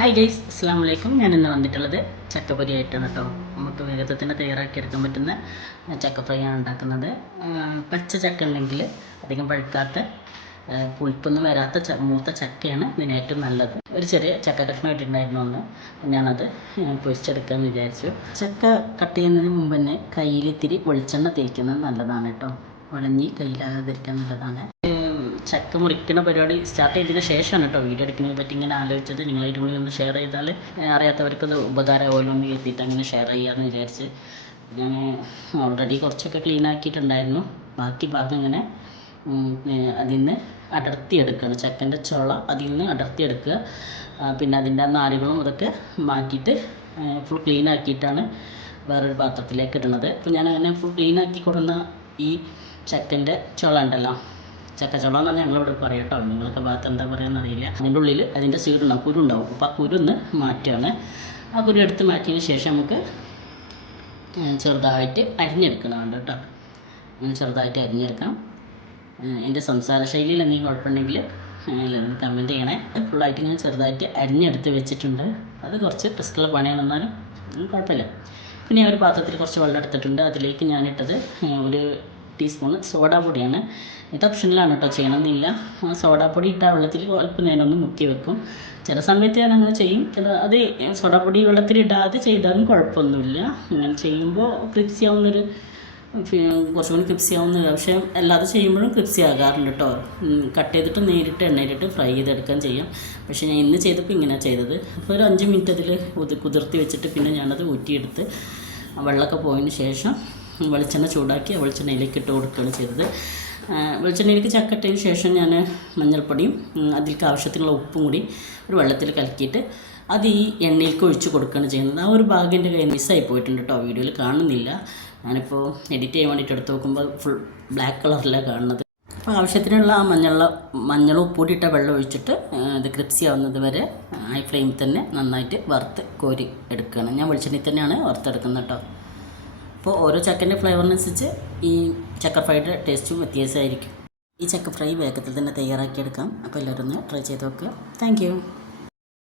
Hi guys, അസ്സാം വലൈക്കും. ഞാൻ ഇന്ന് വന്നിട്ടുള്ളത് ചക്കപ്പൊരി ആയിട്ടാണ് കേട്ടോ. നമുക്ക് വേഗത്തിൽ തന്നെ തയ്യാറാക്കിയെടുക്കാൻ പറ്റുന്ന ചക്ക ഫ്രൈ ആണ് ഉണ്ടാക്കുന്നത്. പച്ച ചക്ക ഉണ്ടെങ്കിൽ അധികം പഴുക്കാത്ത പുളിപ്പൊന്നും വരാത്ത മൂത്ത ചക്കയാണ് ഇതിന് ഏറ്റവും നല്ലത്. ഒരു ചെറിയ ചക്ക കഷ്ണം ഇട്ടിട്ടുണ്ടായിരുന്നു ഒന്ന്, ഞാനത് പൊരിച്ചെടുക്കാമെന്ന് വിചാരിച്ചു. ചക്ക കട്ട് ചെയ്യുന്നതിന് മുമ്പ് തന്നെ കയ്യിൽ ഇത്തിരി വെളിച്ചെണ്ണ തേക്കുന്നത് നല്ലതാണ് കേട്ടോ. വളഞ്ഞി കയ്യിലാകാതിരിക്കാൻ നല്ലതാണ്. ചക്ക മുറിക്കുന്ന പരിപാടി സ്റ്റാർട്ട് ചെയ്തതിന് ശേഷമാണ് കേട്ടോ വീഡിയോ എടുക്കുന്നതിനെ പറ്റി ഇങ്ങനെ ആലോചിച്ചത്. നിങ്ങളായിട്ട് കൂടി ഒന്ന് ഷെയർ ചെയ്താൽ അറിയാത്തവർക്കത് ഉപകാരമാവുമല്ലോ എന്ന് കരുതിയിട്ട് അങ്ങനെ ഷെയർ ചെയ്യാമെന്ന് വിചാരിച്ച് ഞാൻ ഓൾറെഡി കുറച്ചൊക്കെ ക്ലീൻ ആക്കിയിട്ടുണ്ടായിരുന്നു. ബാക്കി ഭാഗം ഇങ്ങനെ അതിൽ നിന്ന് അടർത്തിയെടുക്കുകയാണ്. ചക്കൻ്റെ ചുള അതിൽ നിന്ന് അടർത്തിയെടുക്കുക. പിന്നെ അതിൻ്റെ നാരുകളും അതൊക്കെ മാറ്റിയിട്ട് ഫുൾ ക്ലീൻ ആക്കിയിട്ടാണ് വേറൊരു പാത്രത്തിലേക്ക് ഇടുന്നത്. അപ്പോൾ ഞാൻ അങ്ങനെ ഫുൾ ക്ലീൻ ആക്കി കൊടുക്കുന്ന ഈ ചക്കൻ്റെ ചുള ഉണ്ടല്ലോ, ചക്കച്ചുള എന്ന് പറഞ്ഞാൽ ഞങ്ങളിവിടെ പറയാം കേട്ടോ. നിങ്ങളൊക്കെ ഭാഗത്ത് എന്താ പറയുക അറിയില്ല. അതിൻ്റെ ഉള്ളിൽ അതിൻ്റെ സീഡുണ്ടാവും, കുരു ഉണ്ടാവും. അപ്പോൾ ആ കുരു ഒന്ന് മാറ്റുകയാണ്. ആ കുരു എടുത്ത് മാറ്റിയതിന് ശേഷം നമുക്ക് ചെറുതായിട്ട് അരിഞ്ഞെടുക്കുന്നതാണ് കേട്ടോ. ചെറുതായിട്ട് അരിഞ്ഞെടുക്കാം. എൻ്റെ സംസാര ശൈലിയിൽ എന്തെങ്കിലും കുഴപ്പമുണ്ടെങ്കിൽ കമൻറ്റ് ചെയ്യണേ. ഫുള്ളായിട്ട് ഞാൻ ചെറുതായിട്ട് അരിഞ്ഞെടുത്ത് വെച്ചിട്ടുണ്ട്. അത് കുറച്ച് റിസ്ക്കുള്ള പണിയാണെന്നാലും കുഴപ്പമില്ല. പിന്നെ ഒരു പാത്രത്തിൽ കുറച്ച് വെള്ളം എടുത്തിട്ടുണ്ട്. അതിലേക്ക് ഞാനിട്ടത് ഒരു ടീസ്പൂൺ സോഡാപ്പൊടിയാണ്. ഇത് ഓപ്ഷനിലാണ് കേട്ടോ, ചെയ്യണമെന്നില്ല. സോഡാപ്പൊടി ഇട്ട വെള്ളത്തിൽ അല്പം നേരം ഒന്ന് മുക്കി വെക്കും. ചില സമയത്ത് ഞാൻ അങ്ങനെ ചെയ്യും. അത് സോഡാപ്പൊടി വെള്ളത്തിൽ ഇടാതെ ചെയ്താലും കുഴപ്പമൊന്നുമില്ല. അങ്ങനെ ചെയ്യുമ്പോൾ ക്രിപ്സി ആവുന്നൊരു കുറച്ചുകൂടി ക്രിപ്സി ആവുന്ന, പക്ഷേ അല്ലാതെ ചെയ്യുമ്പോഴും ക്രിപ്സി ആകാറുണ്ട് കേട്ടോ. കട്ട് ചെയ്തിട്ട് നേരിട്ട് എണ്ണയിലിട്ട് ഫ്രൈ ചെയ്തെടുക്കാൻ ചെയ്യാം. പക്ഷേ ഞാൻ ഇന്ന് ചെയ്തപ്പോൾ ഇങ്ങനെയാണ് ചെയ്തത്. അപ്പോൾ ഒരു 5 മിനിറ്റ് അതിൽ കുതിർത്തി വെച്ചിട്ട് പിന്നെ ഞാനത് ഊറ്റിയെടുത്ത് വെള്ളമൊക്കെ പോയതിന് ശേഷം വെളിച്ചെണ്ണ ചൂടാക്കി വെളിച്ചെണ്ണയിലേക്ക് ഇട്ട് കൊടുക്കുകയാണ് ചെയ്തത്. വെളിച്ചെണ്ണയിലേക്ക് ചക്കട്ടതിന് ശേഷം ഞാൻ മഞ്ഞൾപ്പൊടിയും അതിലേക്ക് ആവശ്യത്തിനുള്ള ഉപ്പും കൂടി ഒരു വെള്ളത്തിൽ കലക്കിയിട്ട് അത് ഈ എണ്ണയിലേക്ക് ഒഴിച്ച് കൊടുക്കുകയാണ് ചെയ്യുന്നത്. ആ ഒരു ഭാഗം എൻ്റെ കയ്യിൽ മിസ്സായി പോയിട്ടുണ്ട് കേട്ടോ, വീഡിയോയിൽ കാണുന്നില്ല. ഞാനിപ്പോൾ എഡിറ്റ് ചെയ്യാൻ വേണ്ടിയിട്ട് എടുത്ത് നോക്കുമ്പോൾ ഫുൾ ബ്ലാക്ക് കളറിലാണ് കാണുന്നത്. അപ്പോൾ ആവശ്യത്തിനുള്ള ആ മഞ്ഞളും ഉപ്പൂടിയിട്ട വെള്ളം ഒഴിച്ചിട്ട് ഇത് ക്രിപ്സി ആവുന്നത് വരെ ഹൈ ഫ്ലെയിമിൽ തന്നെ നന്നായിട്ട് വറുത്ത് കോരി എടുക്കുകയാണ്. ഞാൻ വെളിച്ചെണ്ണയിൽ തന്നെയാണ് വറുത്തെടുക്കുന്നത് കേട്ടോ. അപ്പോൾ ഓരോ ചക്കൻ്റെ ഫ്ലേവറിനനുസരിച്ച് ഈ ചക്ക ഫ്രൈയുടെ ടേസ്റ്റും വ്യത്യാസമായിരിക്കും. ഈ ചക്ക ഫ്രൈ വേഗത്തിൽ തന്നെ തയ്യാറാക്കിയെടുക്കാം. അപ്പോൾ എല്ലാവരും ഒന്ന് ട്രൈ ചെയ്ത് നോക്കുക. താങ്ക്